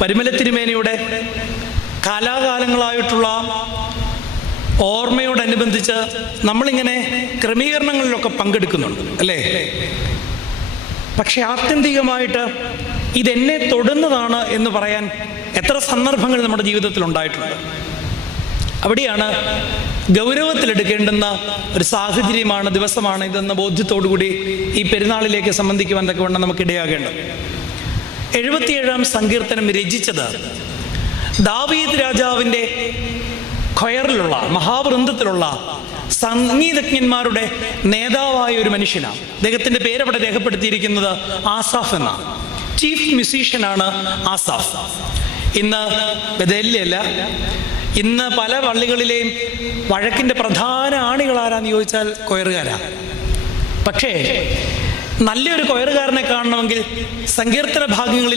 പരിമല തിരുമേനിയുടെ കാലാകാലങ്ങളായിട്ടുള്ള ഓർമ്മയോടനുബന്ധിച്ച് നമ്മളിങ്ങനെ ക്രമീകരണങ്ങളിലൊക്കെ പങ്കെടുക്കുന്നുണ്ട് അല്ലേ? പക്ഷെ ആത്യന്തികമായിട്ട് ഇതെന്നെ തൊടുന്നതാണ് എന്ന് പറയാൻ എത്ര സന്ദർഭങ്ങൾ നമ്മുടെ ജീവിതത്തിൽ ഉണ്ടായിട്ടുണ്ട്. അവിടെയാണ് ഗൗരവത്തിലെടുക്കേണ്ടുന്ന ഒരു സാഹചര്യമാണ്, ദിവസമാണ് ഇതെന്ന ബോധ്യത്തോടുകൂടി ഈ പെരുന്നാളിലേക്ക് സംബന്ധിക്കുവാൻ തക്കവണ്ണം നമുക്കിടയാകേണ്ടത്. 77-ാം സങ്കീർത്തനം രചിച്ചത് ദാവീദ് രാജാവിൻ്റെ ഖൊയറിലുള്ള മഹാവൃന്ദത്തിലുള്ള സംഗീതജ്ഞന്മാരുടെ നേതാവായ ഒരു മനുഷ്യനാണ്. അദ്ദേഹത്തിൻ്റെ പേരവിടെ രേഖപ്പെടുത്തിയിരിക്കുന്നത് ആസാഫ് എന്നാണ്. ചീഫ് മ്യൂസീഷ്യനാണ് ആസാഫ്. ഇന്ന് ബഥേലിലല്ല, ഇന്ന് പല പള്ളികളിലെയും വഴക്കിൻ്റെ പ്രധാന ആണികളാരാന്ന് ചോദിച്ചാൽ കൊയറുകാരാണ്. പക്ഷേ നല്ലൊരു കൊയറുകാരനെ കാണണമെങ്കിൽ സങ്കീർത്തന ഭാഗങ്ങളിലെ